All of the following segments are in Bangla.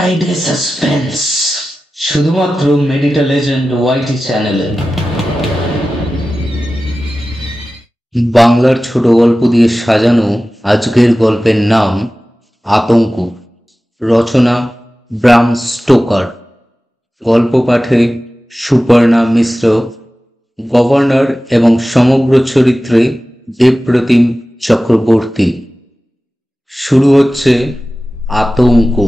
ফ্রাইডে সাসপেন্স শুধুমাত্র মেডিটা লেজেন্ড ওয়াইটি চ্যানেলে। বাংলার ছোট গল্প দিয়ে সাজানো আজকের গল্পের নাম আতঙ্ক। রচনা ব্রাম স্টোকার। গল্প পাঠে সুপর্ণা মিশ্র। গভর্নর এবং সমগ্র চরিত্রে দেবপ্রতিম চক্রবর্তী। শুরু হচ্ছে আতঙ্ক।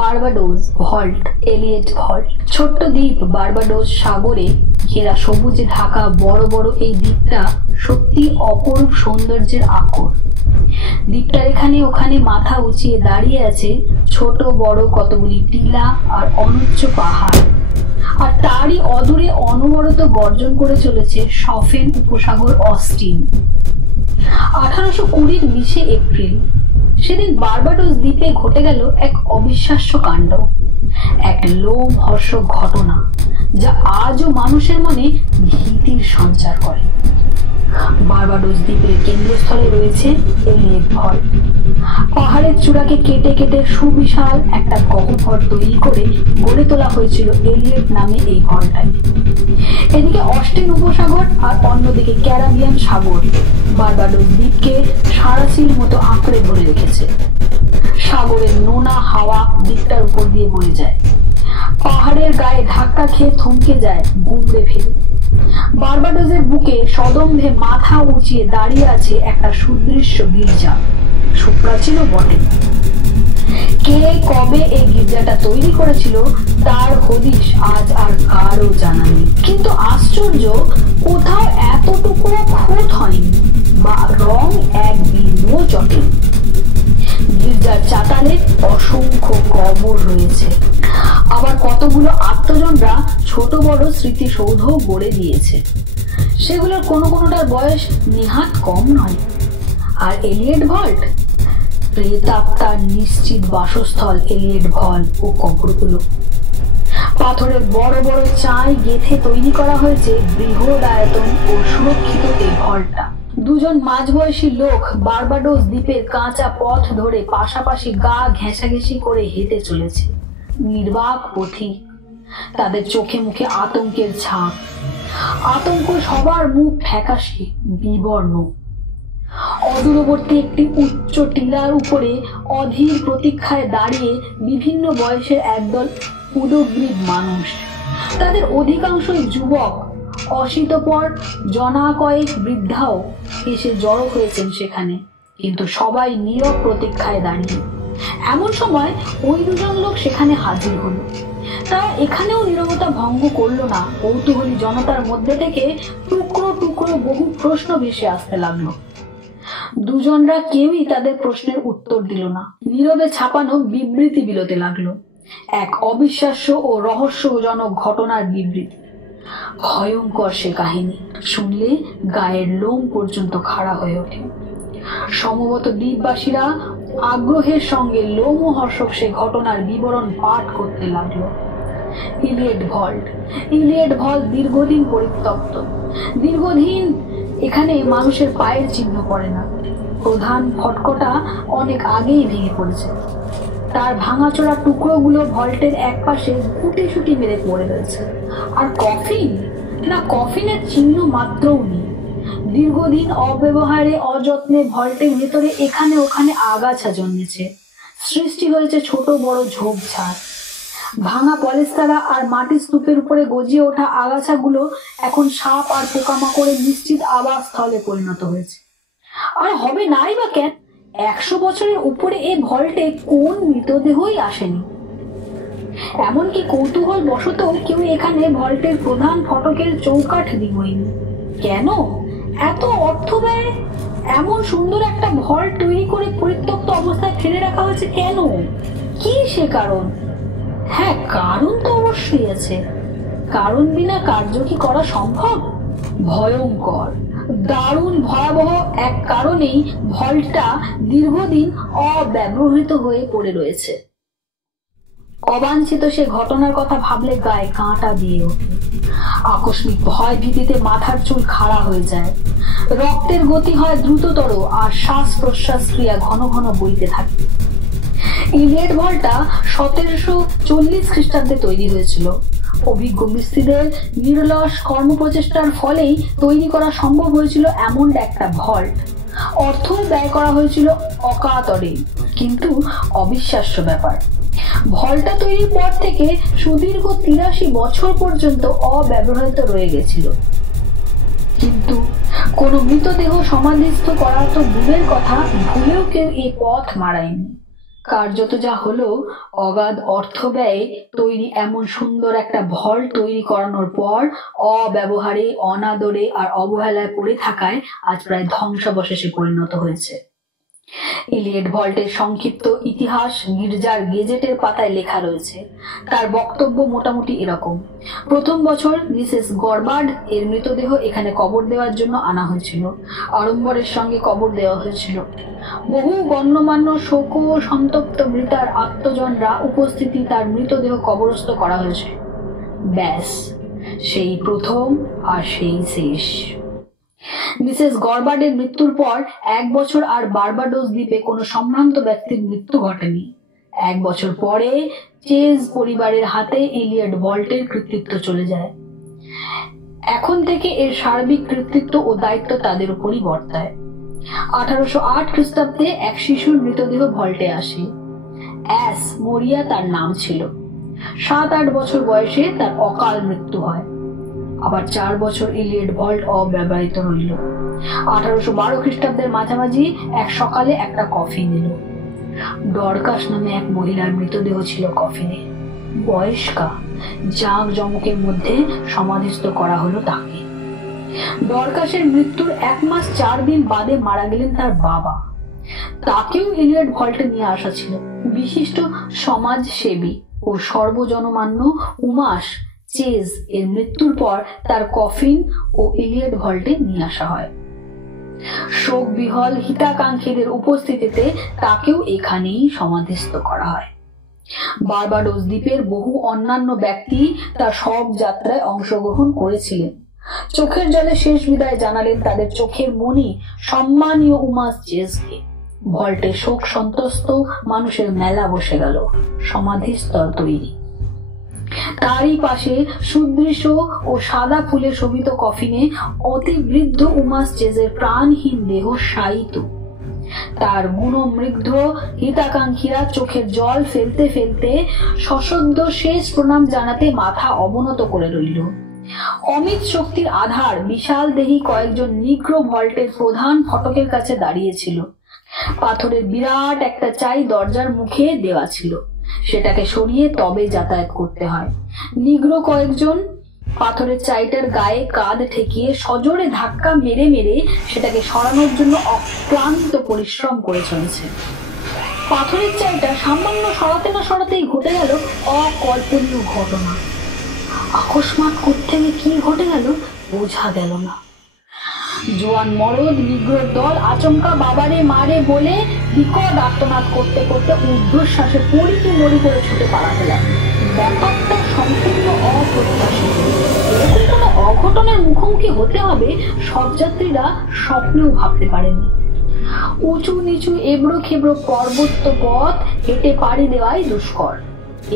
Barbados vault, Elliott vault. ছোট্ট দ্বীপ বার্বাডোস সাগরে ঘেরা সবুজে ঢাকা বড় বড় এই দ্বীপটা সত্যি অপরূপ সৌন্দর্যের আকর। দ্বীপটার এখানে ওখানে মাথা উঁচিয়ে দাঁড়িয়ে আছে ছোট বড় কতগুলি টিলা আর অনুচ্চ পাহাড়, আর তারই অদূরে অনবরত গর্জন করে চলেছে সফেন উপসাগর অস্টিন। 1820 20 এপ্রিল সেদিন বার্বাডোস দ্বীপে ঘটে গেল এক অবিশ্বাস্য কাণ্ড, এক লোমহর্ষক ঘটনা যা আজও মানুষের মনে ভীতির সঞ্চার করে। বার্বাডোস দ্বীপের কেন্দ্রস্থলে রয়েছে এলিয়েট ভল্ট। পাহাড়ের চূড়াকে কেটে কেটে সুবিশাল একটা গহ্বর তৈরি করে গড়ে তোলা হয়েছিল এলিয়েট নামে এই ভল্টটায়। এদিকে অস্টিন উপসাগর আর অন্যদিকে ক্যারিবিয়ান সাগর বার্বাডোস দ্বীপকে সারাশির মতো আঁকড়ে ধরে রেখেছে। সাগরের নোনা হাওয়া দ্বীপটার উপর দিয়ে বয়ে যায়, পাহাড়ের গায়ে ধাক্কা খেয়ে থমকে যায় গুমড়ে ফেলে। বার্বাডোসের বুকে সদম্ভে মাথা উঁচিয়ে দাঁড়িয়ে আছে একটা সুদৃশ্য গির্জা, সুপ্রাচীনও বটে। কে কবে এই গির্জাটা তৈরি করেছিল তার হদিশ আজ আর কারও জানা নেই, কিন্তু আশ্চর্য কোথাও এতটুকু খুঁত হয়নি বা রং এক বিন্দুও চটেনি। গির্জার চাতালে অসংখ্য কবর রয়েছে, আবার কতগুলো আত্মজনরা ছোট বড় স্মৃতিসৌধ গড়ে দিয়েছে। সেগুলোর কোনোটার বয়স নেহাত কম নয়। আর এলিয়েট ভল্ট, প্রেতাত্মার নিশ্চিত বাসস্থল এলিয়েট ভল্ট ও কবরগুলো। পাথরের বড় বড় চাই গেথে তৈরি করা হয়েছে বৃহদায়তন ও সুরক্ষিত এই ভল্টটা। দুজন মাঝবয়সী লোক বার্বাডোস দ্বীপের কাঁচা পথ ধরে পাশাপাশি গা ঘেঁষাঘেঁষি করে হেঁটে চলেছে। নির্বাক পথিক, তাদের চোখে মুখে আতঙ্কের ছাপ। আতঙ্ক সবার মুখ ফ্যাকাশে বিবর্ণ। অদূরবর্তী একটি উচ্চ টিলার উপরে অধীর প্রতীক্ষায় দাঁড়িয়ে বিভিন্ন বয়সের একদল উদগ্রীব মানুষ। তাদের অধিকাংশই যুবক, অশীতপর জনা কয়েক বৃদ্ধাও এসে জড়ো হয়েছেন সেখানে, কিন্তু সবাই নীরব প্রতীক্ষায় দাঁড়িয়ে। এমন সময় ওই দুজন লোক সেখানে হাজির হলো। তারা এখানেও নীরবতা ভঙ্গ করলো না। কৌতূহলী জনতার মধ্যে থেকে টুকরো টুকরো বহু প্রশ্ন ভেসে আসতে লাগলো। দুজনরা কেউই তাদের প্রশ্নের উত্তর দিল না। নীরবে ছাপানো বিবৃতি বিলোতে লাগলো, এক অবিশ্বাস্য ও রহস্যজনক ঘটনার বিবৃতি। ভয়ঙ্কর সে কাহিনী শুনলে গায়ের লোম পর্যন্ত খাড়া হয়ে ওঠে। সম্ভবত দ্বীপবাসীরা আগ্রহের সঙ্গে লোমহর্ষক সে ঘটনার বিবরণ পাঠ করতে লাগলো। এলিয়েট ভল্ট দীর্ঘদিন পরিত্যক্ত। দীর্ঘদিন এখানে মানুষের পায়ের চিহ্ন পড়ে না। প্রধান ফটকটা অনেক আগেই ভেঙে পড়েছে। তার ভাঙাচোরা টুকরোগুলো ভল্টের এক পাশে গুটিসুটি মেরে পড়ে রয়েছে। আর কফিনের চিহ্ন মাত্রও নেই। দীর্ঘদিন অব্যবহারে অযত্নে ভল্টের ভেতরে এখানে ওখানে আগাছা জন্মেছে। সৃষ্টি হয়েছে ছোট বড় ঝোপঝাড়। ভাঙা পলেস্তারা আর মাটির স্তূপের উপরে গজিয়ে ওঠা আগাছাগুলো এখন সাপ আর পোকামাকড়ের নিশ্চিত আবাস স্থলে পরিণত হয়েছে। আর হবে নাই বা কেন? 100 বছরের উপরে এ ভল্টে কোন মৃতদেহই আসেনি। এমনকি কৌতূহল বশত কেউ এখানে ভল্টের প্রধান ফটকের চৌকাঠ দিবইনি। কেন এত অর্থ ব্যয় এমন সুন্দর একটা ভল্ট তৈরি করে পরিত্যক্ত অবস্থায় ফেলে রাখা হয়েছে? কেন? কি সে কারণ? হ্যাঁ, কারণ তো অবশ্যই আছে। কারণ বিনা কার্য কি করা সম্ভব? ভয়ঙ্কর, দারুণ ভয়াবহ এক কারণেই ভল্টটা দীর্ঘদিন অব্যবহৃত হয়ে পড়ে রয়েছে। অবাঞ্ছিত সে ঘটনার কথা ভাবলে গায়ে কাঁটা দিয়ে ওঠে। আকস্মিক ভয় ভীতিতে মাথার চুল খাড়া হয়ে যায়। রক্তের গতি হয় দ্রুততর আর শ্বাস প্রশ্বাস ক্রিয়া ঘন ঘন বইতে থাকে। ইলিয়ট ভল্টটা 1740 খ্রিস্টাব্দে তৈরি হয়েছিল। অভিজ্ঞ মিস্ত্রিদের নিরলস কর্মপ্রচেষ্টার ফলেই তৈরি করা সম্ভব হয়েছিল এমন একটা ভল্ট। অর্থ ব্যয় করা হয়েছিল অকাতরে, কিন্তু অবিশ্বাস্য ব্যাপার, ভল্টটা তৈরির পর থেকে সুদীর্ঘ 83 বছর পর্যন্ত অব্যবহৃত রয়ে গেছিল। কিন্তু কোনো মৃতদেহ সমাধিস্থ করা তো দূরের কথা, ভুলেও কেউ এই পথ মারায়নি। কার্যত যা হলো, অগাধ অর্থ ব্যয়ে তৈরি এমন সুন্দর একটা ভল্ট তৈরি করানোর পর অব্যবহারে, অনাদরে আর অবহেলায় পড়ে থাকায় আজ প্রায় ধ্বংসাবশেষে পরিণত হয়েছে। ইলিয়ট ভল্টের সংক্ষিপ্ত ইতিহাস গির্জার গেজেটের পাতায় লেখা রয়েছে। তার বক্তব্য মোটামুটি এরকম: প্রথম বছর মিসেস গরবার্ড এর মৃতদেহ এখানে কবর দেওয়ার জন্য আনা হয়েছিল। আড়ম্বরের সঙ্গে কবর দেওয়া হয়েছিল। বহু গণ্যমান্য শোক সন্তপ্ত মৃতার আত্মজনরা উপস্থিতি তার মৃতদেহ কবরস্থ করা হয়েছে। ব্যাস, সেই প্রথম আর সেই শেষ। মিসেস গরবার্ডের মৃত্যুর পর 1 বছর আর বার্বাডোস দ্বীপে কোনো সম্ভ্রান্ত ব্যক্তির মৃত্যু ঘটেনি। 1 বছর পরে চেজ পরিবারের হাতে ইলিয়ট ভল্টের কৃতিত্ব চলে যায়। এখন থেকে এর সার্বিক কৃতিত্ব ও দায়িত্ব তাদের উপরই বর্তায়। 1808 খ্রিস্টাব্দে এক শিশুর মৃতদেহ ভল্টে আসে। অ্যাস মরিয়া তার নাম ছিল। 7-8 বছর বয়সে তার অকাল মৃত্যু হয়। আবার 4 বছর ইলিয়ট ভল্ট অব্যবহৃত রইল। 1812 খ্রিস্টাব্দের মাঝামাঝি এক সকালে একটা কফিন এলো। ডরকাস নামে এক মহিলার মৃতদেহ ছিল কফিনে। বয়স্কা, জাঁক জমকের মধ্যে সমাধিস্থ করা হলো তাকে। ডরকাসের মৃত্যুর 1 মাস 4 দিন বাদে মারা গেলেন তার বাবা। তাকেও ইলিয়ট ভল্টে নিয়ে আসা ছিল। বিশিষ্ট সমাজসেবী ও সর্বজনমান্য উমাস চেজ এর মৃত্যুর পর তার কফিন ও ইলিয়ট ভল্টে নিয়ে আসা হয়। শোক বিহল হিতাকাঙ্ক্ষীদের উপস্থিতিতে তাকেও এখানেই সমাধিস্থ করা হয়। বার্বাডোস দ্বীপের বহু অন্যান্য ব্যক্তি তার সব যাত্রায় অংশগ্রহণ করেছিলেন। চোখের জলে শেষ বিদায় জানালেন তাদের চোখের মণি সম্মানীয় উমাস চেজকে। ভল্টে শোক সন্তস্ত মানুষের মেলা বসে গেল। সমাধিস্থল তৈরি। তারই পাশে সুদৃশ্য ও সাদা ফুলে শোভিত কফিনে অতি বৃদ্ধ উমাস চেজের প্রাণহীন দেহ শায়িত। তার গুণমৃগ্ধ হিতাকাঙ্ক্ষীরা চোখের জল ফেলতে ফেলতে সশব্দ শেষ প্রণাম জানাতে মাথা অবনত করে রইল। অমিত শক্তির আধার বিশাল দেহী কয়েকজন নিগ্রো ভল্টের প্রধান ফটকের কাছে দাঁড়িয়েছিল। পাথরের বিরাট একটা চাই দরজার মুখে দেওয়া ছিল। সেটাকে সরিয়ে তবে যাতায়াত করতে হয়। নিগ্রো কয়েকজন পাথরের চাইটার গায়ে কাঁধ ঠেকিয়ে সজোরে ধাক্কা মেরে মেরে সেটাকে সরানোর জন্য অক্লান্ত পরিশ্রম করে চলেছে। পাথরের চাইটা সামান্য সরাতে না সরাতেই ঘটে গেল অকল্পনীয় ঘটনা। আকস্মাৎ কোত্থেকে কি ঘটে গেল বোঝা গেল না। জোয়ান মরদ নিগ্রোর দল আচমকা বাবারে মারে বলে বিকট আর্তনাদ করতে করতে ঊর্ধ্বশ্বাসে পড়ি মরি করে ছুটে পালাতে লাগলো। ব্যাপারটা সম্পূর্ণ অপ্রত্যাশিত। এরকম কোনো অঘটনের মুখোমুখি হতে হবে সব যাত্রীরা স্বপ্নেও ভাবতে পারেনি। উঁচু নিচু এবড়ো খেবড়ো পর্বত পথ হেঁটে পাড়ি দেওয়াই দুষ্কর।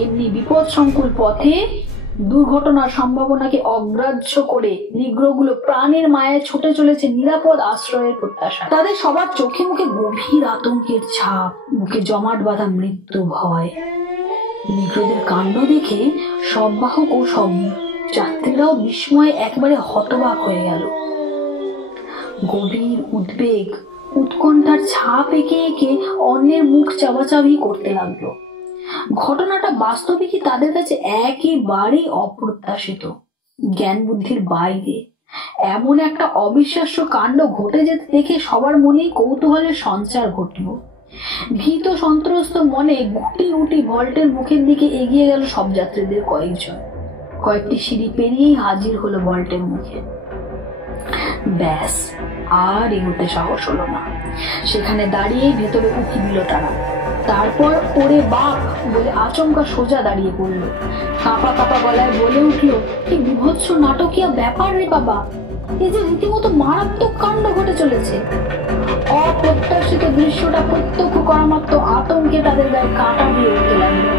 এমনি বিপদ সংকুল পথে দুর্ঘটনার সম্ভাবনাকে অগ্রাহ্য করে নিগ্রোগুলো প্রাণের মায়ায় ছুটে চলেছে নিরাপদ আশ্রয়ের প্রত্যাশা। তাদের সবার চোখে মুখে গভীর আতঙ্কের ছাপ, মুখে জমাট বাঁধা মৃত্যু ভয়। নিগ্রোদের কাণ্ড দেখে সব বাহক ও সব যাত্রীরাও বিস্ময়ে একবারে হতবাক হয়ে গেল। গভীর উদ্বেগ, উৎকণ্ঠার ছাপ এঁকে এঁকে অন্যের মুখ চাবাচাবি করতে লাগলো। ঘটনাটা বাস্তবিকই তাদের কাছে একেবারেই অপ্রত্যাশিত, জ্ঞান বুদ্ধির বাইরে। এমন একটা অবিশ্বাস্য কাণ্ড ঘটে যেতে দেখে সবার মনেই কৌতূহলের সঞ্চার ঘটল। ভীত সন্ত্রস্ত মনে গুটি গুটি ভল্টের মুখের দিকে এগিয়ে গেল সব যাত্রীদের কয়েকজন। কয়েকটি সিঁড়ি পেরিয়েই হাজির হলো ভল্টের মুখে। ব্যাস, আর এগোতে সাহস হলো না। সেখানে দাঁড়িয়ে ভেতরে উঁকি দিল তারা। তারপর ওরে বাপ বলে আচমকা সোজা দাঁড়িয়ে পড়ল। কাঁপা কাঁপা গলায় বলে উঠল, কি বিভৎস নাটকীয় ব্যাপার রে বাবা! এই যে রীতিমতো মারাত্মক কাণ্ড ঘটে চলেছে। অপ্রত্যাশিত দৃশ্যটা প্রত্যক্ষ করা মাত্র আতঙ্কে তাদের গায়ে কাঁটা দিয়ে উঠতে লাগলো।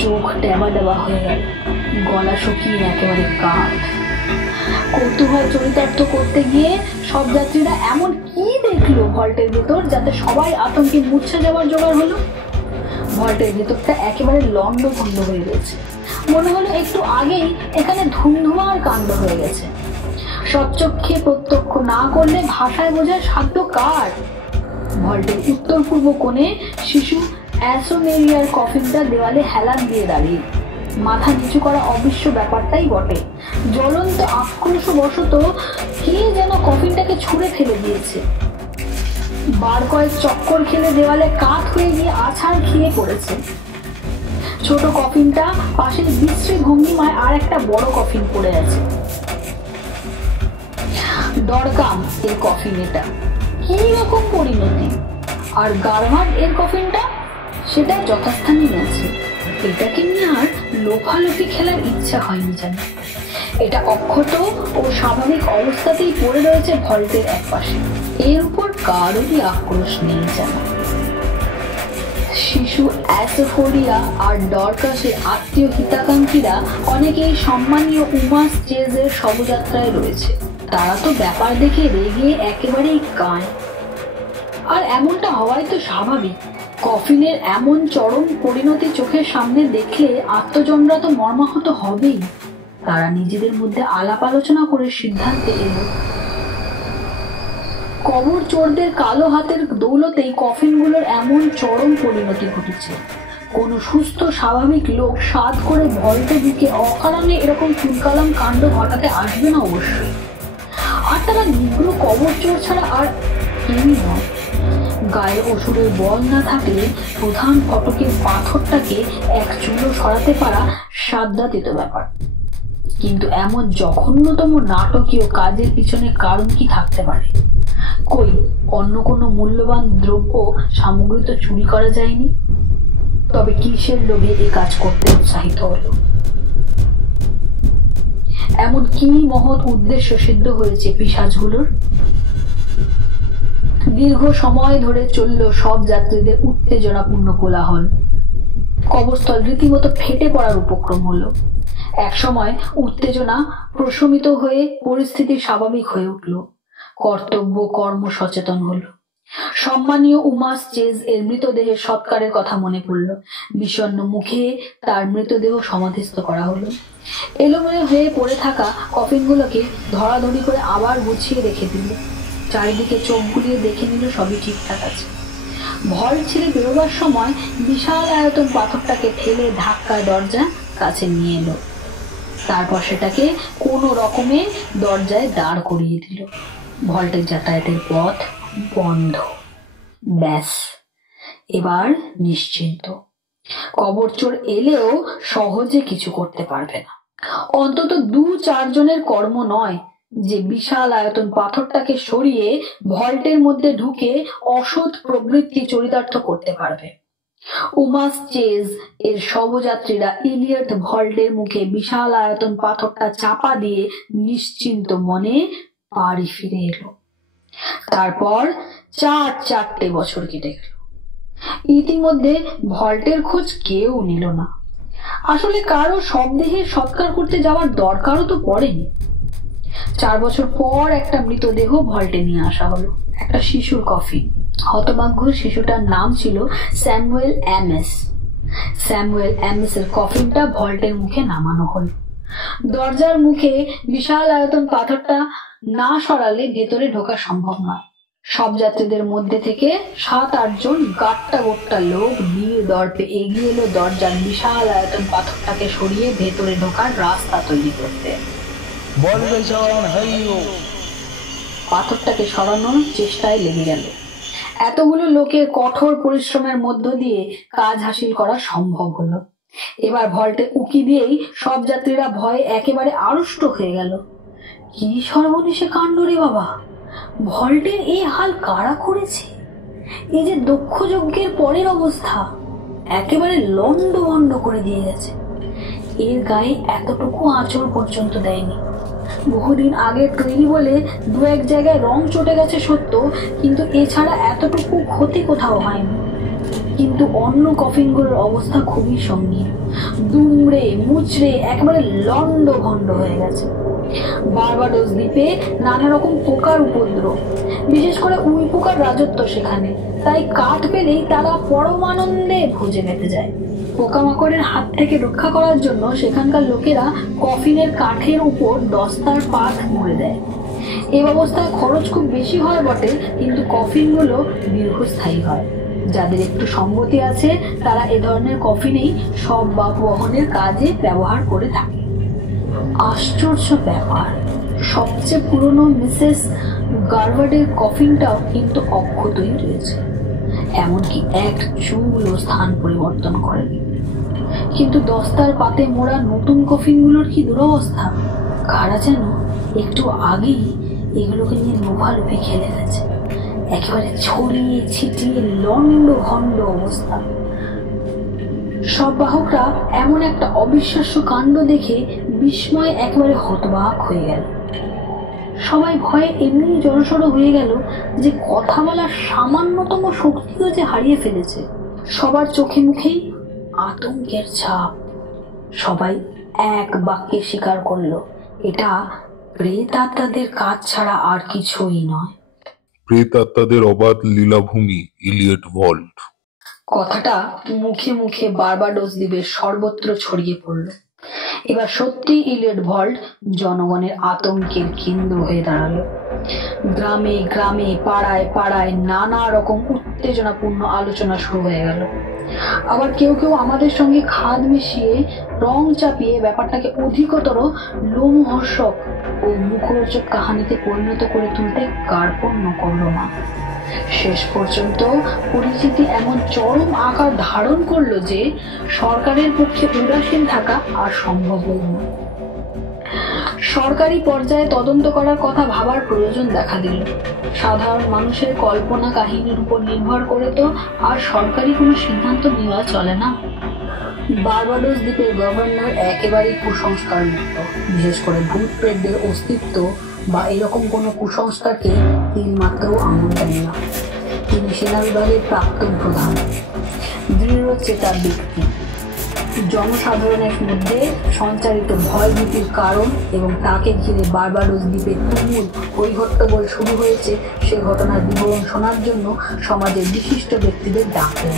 চোখ ডেবা ডেবা হয়ে গেল, গলা শুকিয়ে একেবারে কাঠ। কৌতূহল চরিতার্থ করতে গিয়ে সব যাত্রীরা এমন কি দেখলো ভল্টের ভেতর যাতে সবাই আতঙ্কে মূর্ছা যাওয়ার জোগাড় হলো। ভল্টের ভেতরটা একেবারে লন্ডভন্ড হয়ে গেছে। মনে হলো একটু আগেই এখানে ধুমধুমার কাণ্ড হয়ে গেছে। সচক্ষে প্রত্যক্ষ না করলে ভাষায় বোঝার সাধ্য কার? ভল্টের উত্তর পূর্ব কোণে শিশু অ্যাসোমেরিয়ার কফিনটা দেওয়ালে হেলান দিয়ে দাঁড়িয়ে। মাথা নিচু করা অবিশ্ব ব্যাপারটাই বটে। জ্বলন্ত আক্রোশবশত কে যেন কফিনটাকে ছুঁড়ে ফেলে দিয়েছে। বার কয়েক চক্কর খেলে দেওয়ালে কাত হয়ে গিয়ে আছাড় খেয়ে পড়েছে। ছোট কফিনটা পাশের বিশ্রী ভঙ্গিমায় আর একটা বড় কফিন পড়ে আছে। ডরকাম এর কফিন এটা, কি রকম পরিণতি! আর গারভার্ড এর কফিনটা, সেটা যথাস্থানই আছে। এটাকে নিয়ে আর লোফালোফি খেলার ইচ্ছা হয়নি যেন। এটা অক্ষত ও স্বাভাবিক অবস্থাতেই পড়ে রয়েছে ভল্টের এক পাশে। এর উপর কারোরই আক্রোশ নেই যেন। শিশু অ্যাসোফোরিয়া আর ডরকাসের আত্মীয় হিতাকাঙ্ক্ষীরা অনেকেই সম্মানীয় উমাস চেজের শবযাত্রায় রয়েছে। তারা তো ব্যাপার দেখে রেগে একেবারেই কাঁয়। আর এমনটা হওয়াই তো স্বাভাবিক। কফিনের এমন চরম পরিণতি চোখের সামনে দেখলে আত্মজনরা তো মর্মাহত হবেই। তারা নিজেদের মধ্যে আলাপ আলোচনা করে সিদ্ধান্তে এলো, কবর চোরদের কালো হাতের দৌলতেই কফিনগুলোর এমন চরম পরিণতি ঘটেছে। কোনো সুস্থ স্বাভাবিক লোক সাধ করে ভল্টে ঢুকে অকারণে এরকম চুলকালাম কাণ্ড ঘটাতে আসবে না অবশ্যই। আর তারা নিগ্র কবর চোর ছাড়া আর কেউই নয়। গায়ে ওষুধের বল না থাকলে প্রধান ফটকের পাথরটাকে এক চুলো সরাতে পারা সাধ্যাতীত ব্যাপার। কিন্তু এমন জঘন্যতম নাটকীয় কাজের পিছনে কারণ কি থাকতে পারে? কই, অন্য কোনো মূল্যবান দ্রব্য সামগ্রী তো চুরি করা যায়নি। তবে কিসের লোভে এই কাজ করতে উৎসাহিত হলো? এমন কি মহৎ উদ্দেশ্য সিদ্ধ হয়েছে পিশাচগুলোর? দীর্ঘ সময় ধরে চলল সব যাত্রীদের উত্তেজনাপূর্ণ কোলাহল। কবরস্থল রীতিমতো ফেটে পড়ার উপক্রম হলো। এক সময় উত্তেজনা প্রশমিত হয়ে পরিস্থিতি স্বাভাবিক হয়ে উঠল। কর্তব্য কর্ম সচেতন হলো। সম্মানীয় উমাস চেজ এর মৃতদেহের সৎকারের কথা মনে পড়ল। বিষণ্ণ মুখে তার মৃতদেহ সমাধিস্থ করা হলো। এলোমেলো হয়ে পড়ে থাকা কফিনগুলোকে ধরাধরি করে আবার গুছিয়ে রেখে দিল। চারিদিকে চোখ বুলিয়ে দেখে নিল সবই ঠিকঠাক আছে। ভল্ট ছেড়ে বেরোবার সময় বিশাল আয়তন পাথরটাকে ঠেলে ধাক্কায় দরজা কাছে নিয়ে এলো। তারপর সেটাকে কোনো রকমে দরজায় দাঁড় করিয়ে দিল। ভল্টের যাতায়াতের পথ বন্ধ। ব্যাস, এবার নিশ্চিন্ত। কবর চোর এলেও সহজে কিছু করতে পারবে না। অন্তত 2-4 জনের কর্ম নয় যে বিশাল আয়তন পাথরটাকে সরিয়ে ভল্টের মধ্যে ঢুকে অসৎ প্রবৃত্তি চরিতার্থ করতে পারবে। উমাস চেজ এর শবযাত্রীরা ইলিয়ট ভল্টের মুখে বিশাল আয়তন পাথরটা চাপা দিয়ে নিশ্চিন্ত মনে বাড়ি ফিরে এলো। তারপর 4 বছর কেটে গেল। ইতিমধ্যে ভল্টের খোঁজ কেউ নিল না। আসলে কারো শবদেহের সৎকার করতে যাওয়ার দরকারও তো পড়েনি। 4 বছর পর একটা মৃতদেহ ভল্টে নিয়ে আসা হলো, একটা শিশুর কফিন। হতভাগ্য শিশুটার নাম ছিল স্যামুয়েল অ্যামেস। স্যামুয়েল অ্যামেসের কফিনটা ভল্টের মুখে নামানো হলো। দরজার মুখে বিশাল আয়তন পাথরটা না সরালে ভেতরে ঢোকা সম্ভব নয়। সব যাত্রীদের মধ্যে থেকে 7-8 জন গাট্টা গোট্টা লোক ধীর দর্পে এগিয়ে এলো দরজার বিশাল আয়তন পাথরটাকে সরিয়ে ভেতরে ঢোকার রাস্তা তৈরি করতে। পাথরটাকে সরানোর চেষ্টায় লেগে গেল। এতগুলো লোকের কঠোর পরিশ্রমের মধ্য দিয়ে কাজ হাসিল করা সম্ভব হলো। এবার ভল্টে উকি দিয়েই সব যাত্রীরা ভয়ে একেবারে আড়ষ্ট হয়ে গেল। কি সর্বনেশে কাণ্ড রে বাবা! ভল্টের এই হাল কারা করেছে? এই যে দক্ষ যজ্ঞের পরের অবস্থা, একেবারে লন্ডভন্ড করে দিয়ে গেছে। এর গায়ে এতটুকু আঁচড় পর্যন্ত দেয়নি। বহুদিন আগে তৈরি বলে দু এক জায়গায় রং চটে গেছে সত্য, কিন্তু এছাড়া এতটুকু ক্ষতি কোথাও হয়নি। কিন্তু অন্য কফিনগুলোর অবস্থা খুবই সঙ্গীন, দুমড়ে মুচড়ে একেবারে লন্ড ভন্ড হয়ে গেছে। বারবাডোস দ্বীপে নানা রকম পোকার উপদ্রব, বিশেষ করে উই পোকার রাজত্ব সেখানে, তাই কাঠ পেলেই তারা পরমানন্দে ভোজে মেতে যায়। পোকামাকড়ের হাত থেকে রক্ষা করার জন্য সেখানকার লোকেরা কফিনের কাঠের উপর দস্তার পাত মুড়ে দেয়। এই ব্যবস্থায় খরচ খুব বেশি হয় বটে, কিন্তু কফিনগুলো দীর্ঘস্থায়ী হয়। যাদের একটু সম্মতি আছে তারা এ ধরনের কফিনেই সব বহনের কাজে ব্যবহার করে থাকে। আশ্চর্য ব্যাপার, সবচেয়ে পুরনো মিসেস গারভার্ডের কফিনটাও কিন্তু অক্ষতই রয়েছে, এমনকি এক চুলও স্থান পরিবর্তন করেনি। কিন্তু দস্তার পাতে মোড়া নতুন কফিনগুলোর কি দুরবস্থা! কারা যেন একটু আগেই এগুলোকে নিয়ে লোভালোভি খেলে গেছে, একেবারে ছড়িয়ে ছিটিয়ে লন্ড ভন্ড অবস্থা। সব বাহকরা এমন একটা অবিশ্বাস্য কাণ্ড দেখে বিস্ময়ে একেবারে হতবাক হয়ে গেল। সবাই ভয়ে এমনি জড়সড় হয়ে গেল যে কথা বলার সামান্যতম শক্তিও যে হারিয়ে ফেলেছে। সবার চোখে মুখেই আতঙ্কের ছাপ। সবাই এক বাক্যে স্বীকার করলো, এটা প্রেতাত্মাদের কাজ ছাড়া আর কিছুই নয়। প্রেতাত্মাদের অবাধ লীলাভূমি ইলিয়ট ভল্ট। কথাটা মুখে মুখে বারবাডোস দ্বীপের সর্বত্র ছড়িয়ে পড়ল। এবার সত্যি ইলিয়ট ভল্ট জনগণের আতঙ্কের কেন্দ্র হয়ে দাঁড়ালো। গ্রামে গ্রামে পাড়ায় পাড়ায় নানা রকম উত্তেজনাপূর্ণ আলোচনা শুরু হয়ে গেল। আবার কেউ কেউ আমাদের সঙ্গে খাদ মিশিয়ে রং চাপিয়ে ব্যাপারটাকে অধিকতর লোমহর্ষক ও মুখরোচক কাহিনীতে পরিণত করে তুলতে কার্পণ্য করল না। শেষ পর্যন্ত পরিস্থিতি এমন চরম আকার ধারণ করলো যে সরকারের পক্ষে উদাসীন থাকা আর সম্ভব হল না। সরকারি পর্যায়ে তদন্ত করার কথা ভাবার প্রয়োজন দেখা দিল। সাধারণ মানুষের কল্পনা কাহিনীর উপর নির্ভর করে তো আর সরকারি কোনো সিদ্ধান্ত নেওয়া চলে না। বারবাডোস দ্বীপের গভর্নর একেবারেই কুসংস্কার মুক্ত, বিশেষ করে ভূত প্রেতদের অস্তিত্ব বা এরকম কোনো কুসংস্কারকে তিলমাত্র আমল দেন না। তিনি সেনা বিভাগের প্রাক্তন প্রধান, দৃঢ়চেতা ব্যক্তি। জনসাধারণের মধ্যে সঞ্চারিত ভয় ভীতির কারণ এবং তাকে ঘিরে বারবাডোস দ্বীপে তুমুল হৈহট্টগোল শুরু হয়েছে সে ঘটনার বিবরণ শোনার জন্য সমাজের বিশিষ্ট ব্যক্তিদের ডাকলেন।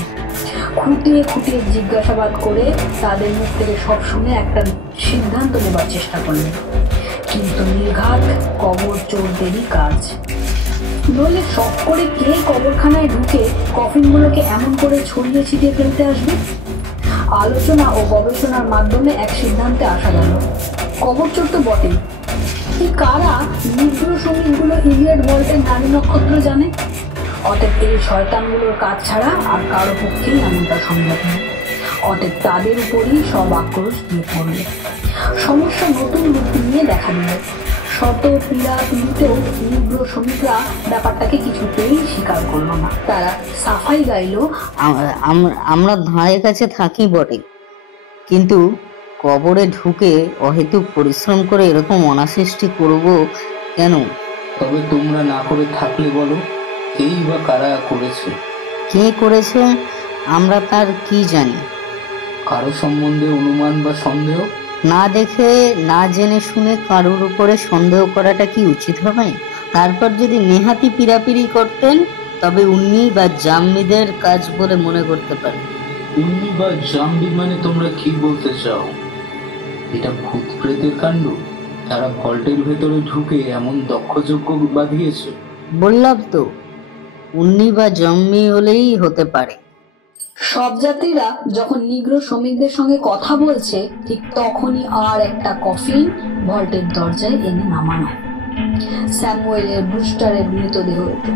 খুঁটিয়ে খুঁটিয়ে জিজ্ঞাসাবাদ করে তাদের মুখ থেকে সব শুনে একটা সিদ্ধান্ত নেবার চেষ্টা করলেন, কিন্তু নির্ঘাত কবর চোরদেরই কাজ। নইলে শখ করে কে কবরখানায় ঢুকে কফিনগুলোকে এমন করে ছড়িয়ে ছিটিয়ে ফেলতে আসবে? আলোচনা ও গবেষণার মাধ্যমে এক সিদ্ধান্তে আসা গেল, কবর চোর তো বটেই, কি কারা নিগ্র শ্রমিকগুলো ইলিয়ট ভল্টের নারী নক্ষত্র জানে? অতএব এই শয়তানগুলোর কাজ ছাড়া আর কারো পক্ষেই এমনটা সম্ভব নয়। অতএব তাদের উপরই সব আক্রোশ দিয়ে পড়ল। সমস্যা নতুন রূপ নিয়ে দেখা দিল। শত পীড়াপিড়িতেও নিগ্র শ্রমিকরা ব্যাপারটাকে কিছুতেই স্বীকার করলো না। তারা সাফাই গাইল, আমরা ধারে কাছে থাকি বটে, কিন্তু কবরে ঢুকে অহেতুক পরিশ্রম করে এরকম অনাসৃষ্টি করব কেন? তবে তোমরা না করে থাকলে বলো, কেই বা কারা করেছে? কে করেছে আমরা তার কি জানি? কারো সম্বন্ধে অনুমান বা সন্দেহ? না দেখে না জেনে শুনে কারোর উপরে সন্দেহ করাটা কি উচিত হবে? তারপর যদি নেহাতি পিড়াপিড়ি করতেন তবে উন্নি বা জাম্বিদের কাজ বলে মনে করতে পারে। উন্নি বা জাম্বি মানে তোমরা কি বলতে চাও? এটা ভূত প্রেতের কাণ্ড? তারা ভল্টের ভেতরে ঢুকে এমন দক্ষযজ্ঞ বাঁধিয়েছে? বললাম তো, উন্নি বা জাম্বি হলেই হতে পারে। সব যাত্রীরা যখন নিগ্র শ্রমিকদের সঙ্গে কথা বলছে ঠিক তখনই আর একটা কফিন ভল্টের দরজায় এনে নামানো, স্যামুয়েলের ব্রুস্টারের মৃতদেহ এতে।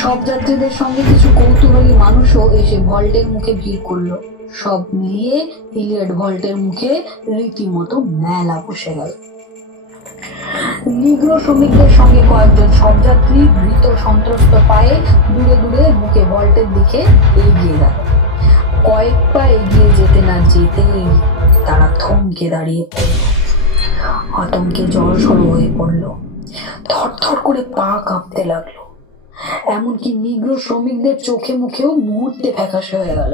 সব যাত্রীদের সঙ্গে কিছু কৌতূহলী মানুষও এসে ভল্টের মুখে ভিড় করলো। সব মিলিয়ে ইলিয়ট ভল্টের মুখে রীতিমতো মেলা বসে গেল। নিগ্র শ্রমিকদের সঙ্গে কয়েকজন সবযাত্রী ভীত সন্ত্রস্ত পায়ে দূরে দূরে বুকে ভল্টের দিকে এগিয়ে গেল। কয়েক পা এগিয়ে যেতে না যেতেই তারা থমকে দাঁড়িয়ে পড়ল। আতঙ্কে জড়সড় হয়ে পড়ল, থরথর করে পা কাঁপতে লাগলো। এমনকি নিগ্রো শ্রমিকদের চোখে মুখেও মুহূর্তে ফ্যাকাশে হয়ে গেল,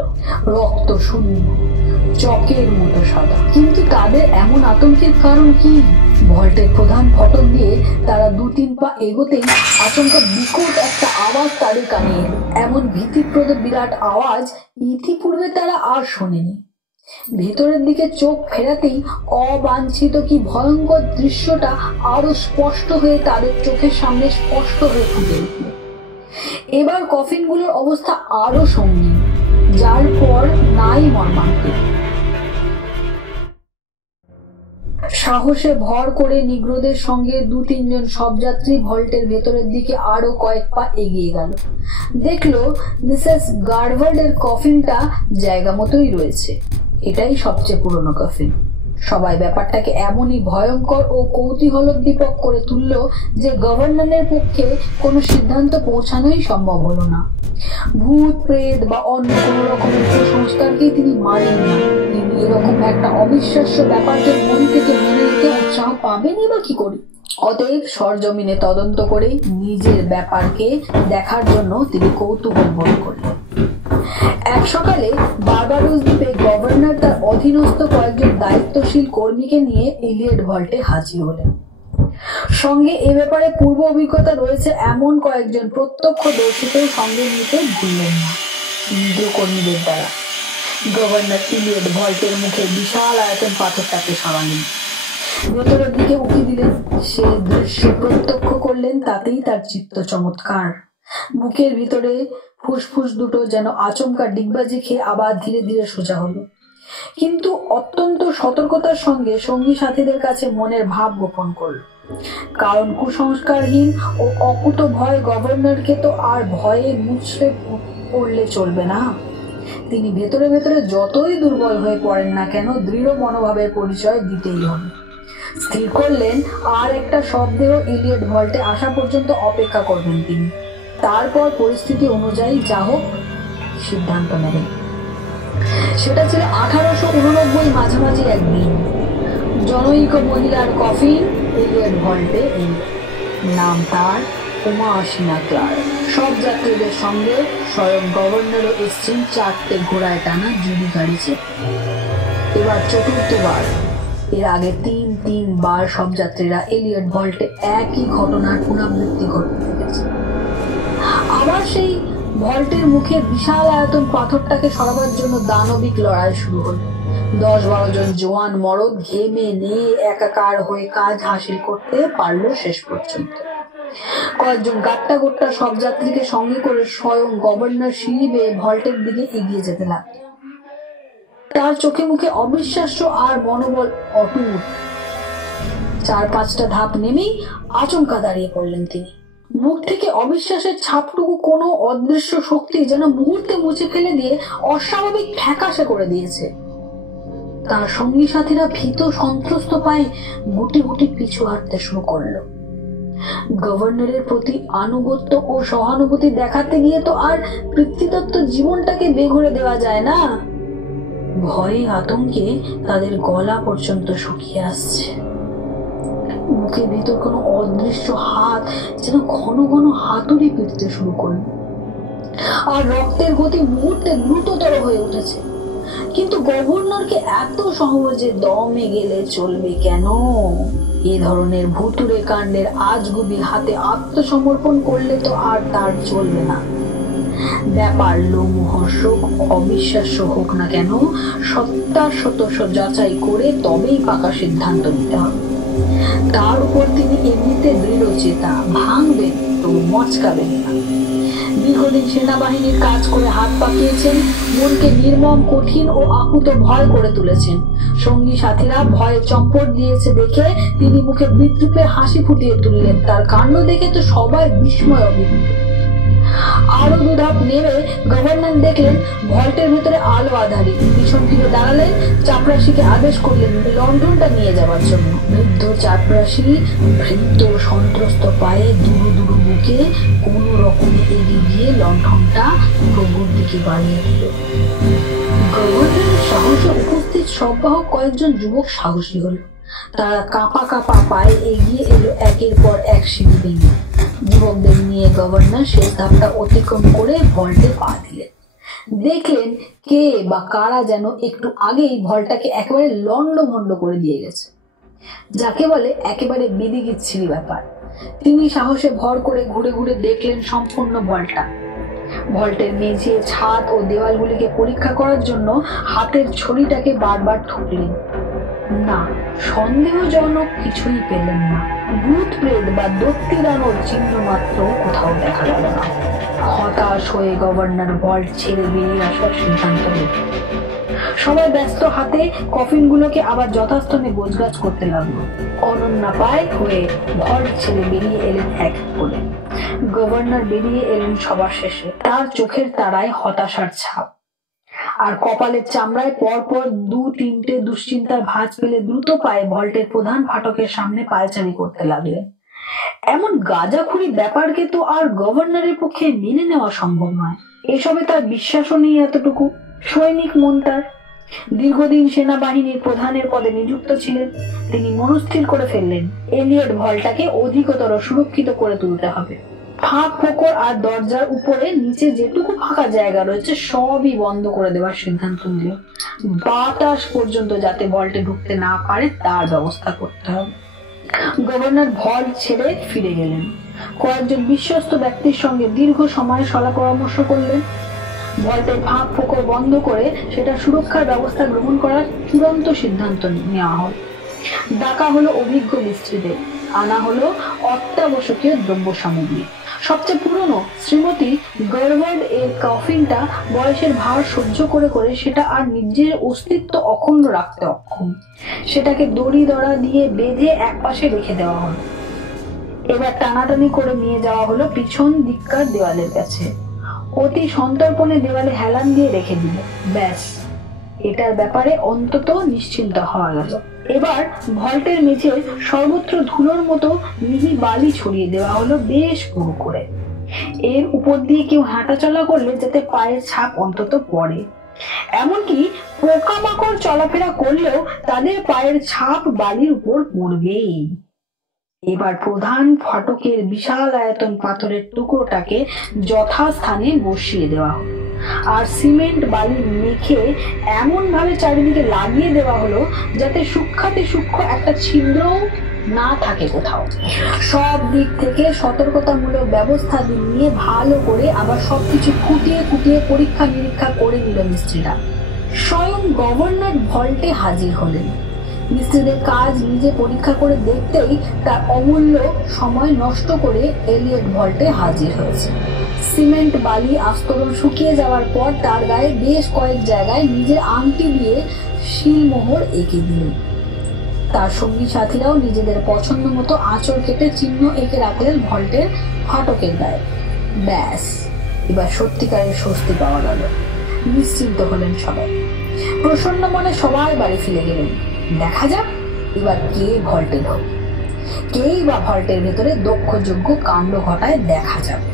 রক্ত শূন্য, চকের মতো সাদা। কিন্তু তাদের এমন আতঙ্কের কারণ কি? ভল্টের প্রধান ফটক দিয়ে তারা 2-3 পা এগোতেই আচমকা বিকট একটা আওয়াজ তাদের কানে এলো। এমন ভীতিপ্রদ বিরাট আওয়াজ ইতিপূর্বে তারা আর শোনেনি। ভেতরের দিকে চোখ ফেরাতেই অবাঞ্ছিত কি ভয়ঙ্কর দৃশ্যটা আরো স্পষ্ট হয়ে তাদের চোখের সামনে স্পষ্ট হয়ে ফুটে উঠল। এবার কফিনগুলোর অবস্থা আরো সঙ্গীন, যার পর নাই মর্মান্তিক। সাহসে ভর করে নিগ্রোদের সঙ্গে 2-3 জন শবযাত্রী ভল্টের ভেতরের দিকে আরো কয়েক পা এগিয়ে গেল। দেখলো মিসেস গারভার্ডের কফিনটা জায়গা মতোই রয়েছে। এটাই সবচেয়ে পুরনো কফিন। সবাই ব্যাপারটাকে এমনই ভয়ঙ্কর ও কৌতূহলোদ্দীপক করে তুলল যে গভর্নরের পক্ষে কোনো সিদ্ধান্ত পৌঁছানোই সম্ভব হলো না। ভূত প্রেত বা অন্য কোন রকমের কুসংস্কারকেই তিনি মানেন না। তিনি এরকম একটা অবিশ্বাস্য ব্যাপারকে মন থেকে মেনে নিতে উৎসাহ পাবেনই বা কি করে? অতএব সরজমিনে তদন্ত করে নিজের ব্যাপারকে দেখার জন্য তিনি কৌতূহল বোধ করলেন। এক সকালে বারবাডোস দ্বীপে গভর্নর তার অধীনস্থ কয়েকজন দায়িত্বশীল কর্মীকে নিয়ে ইলিয়ট ভল্টে হাজির হলেন। সঙ্গে এ ব্যাপারে পূর্ব অভিজ্ঞতা রয়েছে এমন কয়েকজন প্রত্যক্ষদর্শীকেও সঙ্গে নিতে ভুললেন না। নিগ্রো কর্মীদের দ্বারা গভর্নর ইলিয়ট ভল্টের মুখে বিশাল আয়তন পাথরটাকে সরালেন, ভেতরের দিকে উঁকি দিলেন। সে দৃশ্য প্রত্যক্ষ করলেন, তাতেই তার চিত্ত চমৎকার। বুকের ভিতরে ফুসফুস দুটো যেন আচমকা ডিগবাজি খেয়ে আবার ধীরে ধীরে সোজা হলো। কিন্তু অত্যন্ত সতর্কতার সঙ্গে সঙ্গী সাথীদের কাছে মনের ভাব গোপন করল। কারণ কুসংস্কারহীন ও অকুত ভয় গভর্নরকে তো আর ভয়ে মুছড়ে পড়লে চলবে না। তিনি ভেতরে ভেতরে যতই দুর্বল হয়ে পড়েন না কেন, দৃঢ় মনোভাবের পরিচয় দিতেই হবে। স্থির করলেন আর একটা শব্দেহ ইলিয়ট ভল্টে আসা পর্যন্ত অপেক্ষা করবেন তিনি। তারপর পরিস্থিতি অনুযায়ী যা হোক সিদ্ধান্ত নেবেন। সেটা ছিল 1889 মাঝামাঝি একদিন। জনৈক মহিলার কফিন ইলিয়ট ভল্টে এল। নাম তার উমাসিনা ক্লার্ক। সব যাত্রীদের সঙ্গে স্বয়ং গভর্নরও এসছেন 4টে ঘোড়ায় টানা জুড়ি গাড়ি চেপে। এবার চতুর্থবার। এর আগে 3 বার সব যাত্রীরা ইলিয়ট ভল্টে একই ঘটনার পুনরাবৃত্তি ঘটতে দেখেছে। আবার সেই ভল্টের মুখে বিশাল আয়তন পাথরটাকে সরাবার জন্য দানবিক লড়াই শুরু হলো। 10-12 জন জোয়ান মরদ ঘেমে নিয়ে একাকার হয়ে কাজ হাসিল করতে পারলো শেষ পর্যন্ত। কয়েকজন গাট্টা গোট্টা সব যাত্রীকে সঙ্গে করে স্বয়ং গভর্নর সিঁড়ি বেয়ে ভল্টের দিকে এগিয়ে যেতে লাগলো। তার চোখে মুখে অবিশ্বাস্য আর মনোবল অটুট। 4-5টা ধাপ নেমেই আচমকা দাঁড়িয়ে পড়লেন তিনি। মুখ থেকে অবিশ্বাসের ছাপটুকু কোনো অদৃশ্য শক্তি যেন মুহূর্তে মুছে ফেলে দিয়ে অস্বাভাবিক ফ্যাকাশে করে দিয়েছে। তার সঙ্গী সাথীরা ভীত সন্ত্রস্ত পায়ে গুটি গুটি পিছু হাঁটতে শুরু করলো। গভর্নরের প্রতি আনুগত্য ও সহানুভূতি দেখাতে গিয়ে তো আর পিতৃদত্ত জীবনটাকে বেঘরে দেওয়া যায় না। ভয়ে আতঙ্কে তাদের গলা পর্যন্ত শুকিয়ে আসছে। মুখের ভেতর কোনো অদৃশ্য হাত যেন ঘন ঘন হাতুড়ি পিটতে শুরু করল, আর রক্তের গতি মুহূর্তে দ্রুততর হয়ে উঠেছে। কিন্তু গভর্নরকে এত সহজে দমে গেলে চলবে কেন? এ ধরনের ভুতুড়ে কাণ্ডের আজগুবি হাতে আত্মসমর্পণ করলে তো আর তার চলবে না। ব্যাপার লোমহর্ষক অবিশ্বাস্য হোক না কেন, সত্যাসত্য যাচাই করে তবেই পাকা সিদ্ধান্ত নিতে হবে। তার উপর তিনি এমনিতে দৃঢ় চেতা, ভাঙবেন তো মচকাবেন না। দীর্ঘদিন সেনাবাহিনীর কাজ করে হাত পাকিয়েছেন, মনকে নির্মম, কঠিন ও আকুত ভয় করে তুলেছেন। সঙ্গী সাথীরা ভয়ে চম্পট দিয়েছে দেখে তিনি মুখে বিদ্রুপের হাসি ফুটিয়ে তুললেন। তার কাণ্ড দেখে তো সবাই বিস্ময় অভিভূত। আরো 2 ধাপ নেমে গভর্নর দেখলেন ভল্টের ভেতরে আলো আধারি। পিছন ফিরে দাঁড়ালেন, চাপরাশিকে আদেশ করলেন লণ্ঠনটা নিয়ে যাওয়ার জন্য। বৃদ্ধ চাপরাশি ভৃত্য সন্ত্রস্ত পায়ে দুরু দুরু বুকে কোন রকমে এগিয়ে গিয়ে লণ্ঠনটা প্রভুর দিকে বাড়িয়ে দিল। গভর্নরের সাহসে উপস্থিত সববাহক কয়েকজন যুবক সাহসী হল। তারা কাঁপা কাঁপা পায়ে এগিয়ে এলো একের পর এক সিঁড়ি ভেঙে। যুবকদের নিয়ে গভর্নর শেষ ধাপটা অতিক্রম করে ভল্টে পা দিলেন। দেখলেন কে বা কারা যেন একটু আগেই ভল্টটাকে একেবারে লন্ডভন্ড করে দিয়ে গেছে, যাকে বলে একেবারে বিদিগিচ্ছিরি ব্যাপার। তিনি সাহসে ভর করে ঘুরে ঘুরে দেখলেন সম্পূর্ণ ভল্টটা। ভল্টের মেঝে, ছাদ ও দেওয়ালগুলিকে পরীক্ষা করার জন্য হাতের ছড়িটাকে বারবার ঠুকলেন। না, সন্দেহজনক কিছুই পেলেন না। ভূত প্রেত বা দত্তি দানোর চিহ্ন মাত্র কোথাও দেখা গেল না। হতাশ হয়ে গভর্নর ভল্ট ছেড়ে বেরিয়ে আসার সিদ্ধান্ত নিল। সবাই ব্যস্ত হাতে কফিনগুলোকে আবার যথাস্থানে গোছগাছ করতে লাগলো। অনন্যা পায় হয়ে ভল্ট ছেড়ে বেরিয়ে এলেন এক করে। গভর্নর বেরিয়ে এলেন সবার শেষে। তার চোখের তারায় হতাশার ছাপ, আর কপালের চামড়ায় পরপর 2-3টে দুশ্চিন্তার ভাঁজ পেলে দ্রুত পায়ে ভল্টের প্রধান ফাটকের সামনে পায়চারি করতে লাগলেন। এমন গাঁজাখুরি ব্যাপারকে তো আর গভর্নরের পক্ষে মেনে নেওয়া সম্ভব নয়। এসবে তার বিশ্বাসও নেই এতটুকু। সৈনিক মন তার, দীর্ঘদিন সেনাবাহিনীর প্রধানের পদে নিযুক্ত ছিলেন। তিনি মনস্থির করে ফেললেন এলিয়ট ভল্টটাকে অধিকতর সুরক্ষিত করে তুলতে হবে। ফাঁক ফোকর আর দরজার উপরে নিচে যেটুকু ফাঁকা জায়গা রয়েছে সবই বন্ধ করে দেওয়ার সিদ্ধান্ত নিল। বাতাস পর্যন্ত যাতে ভল্টে ঢুকতে না পারে তার ব্যবস্থা করতে হবে। গভর্নর ভল্ট ছেড়ে ফিরে গেলেন। কয়েকজন বিশ্বস্ত ব্যক্তির সঙ্গে দীর্ঘ সময় সলা পরামর্শ করলেন। ভল্টের ফাঁক ফোকর বন্ধ করে সেটা সুরক্ষার ব্যবস্থা গ্রহণ করার চূড়ান্ত সিদ্ধান্ত নেওয়া হল। ডাকা হলো অভিজ্ঞ মিস্ত্রিদের, আনা হলো অত্যাবশ্যকীয় দ্রব্য সামগ্রী। সবচেয়ে পুরনো শ্রীমতী গারওয়ার্ড এর কফিনটা বয়সের ভার সহ্য করে করে সেটা আর নিজের অস্তিত্ব অখণ্ড রাখতে অক্ষম। সেটাকে দড়ি দড়া দিয়ে বেঁধে একপাশে রেখে দেওয়া হলো। এবার টানাটানি করে নিয়ে যাওয়া হলো পিছন দিককার দেওয়ালের কাছে। অতি সন্তর্পণে দেওয়ালে হেলান দিয়ে রেখে দিল। ব্যাস, এটার ব্যাপারে অন্তত নিশ্চিন্ত হওয়া গেল। এবার ভল্টের মেঝে সর্বত্র ধুলোর মতো মিহি বালি ছড়িয়ে দেওয়া হলো বেশ পুরো করে। এর উপর দিয়ে কেউ হাঁটাচলা করলে যাতে পায়ের ছাপ অন্তত পড়ে। এমনকি পোকামাকড় চলাফেরা করলেও তাদের পায়ের ছাপ বালির উপর পড়বেই। এবার প্রধান ফটকের বিশাল আয়তন পাথরের টুকরোটাকে যথাস্থানে বসিয়ে দেওয়া হলো, আর সিমেন্ট বালি মেখে এমন ভাবে চারিদিকে লাগিয়ে দেওয়া হলো যাতে সূক্ষ্মাতি সূক্ষ্ম একটা ছিদ্রও না থাকে কোথাও। সব দিক থেকে সতর্কতামূলক ব্যবস্থা নিয়ে ভালো করে আবার সবকিছু খুঁটিয়ে খুঁটিয়ে পরীক্ষা নিরীক্ষা করে নিল মিস্ত্রিরা। স্বয়ং গভর্নর ভল্টে হাজির হলেন। মিস্ত্রিদের কাজ নিজে পরীক্ষা করে দেখতেই তার অমূল্য সময় নষ্ট করে এলিয়ট ভল্টে হাজির হয়েছে। সিমেন্ট বালি আস্তরণ শুকিয়ে যাওয়ার পর তার গায়ে বেশ কয়েক জায়গায় নিজের আংটি দিয়ে শিলমোহর এঁকে দিলেন। তার সঙ্গী সাথীরাও নিজেদের পছন্দ মতো আঁচড় কেটে চিহ্ন এঁকে রাখলেন ভল্টের ফাটকের গায়ে। ব্যাস, এবার সত্যিকারের স্বস্তি পাওয়া গেল। নিশ্চিন্ত হলেন সবাই। প্রসন্ন মনে সবাই বাড়ি ফিরে গেলেন। দেখা যাক এবার কে ভল্টে ঢোকে, কেই বা ভল্টের ভেতরে দক্ষযোগ্য কাণ্ড ঘটায় দেখা যাবে।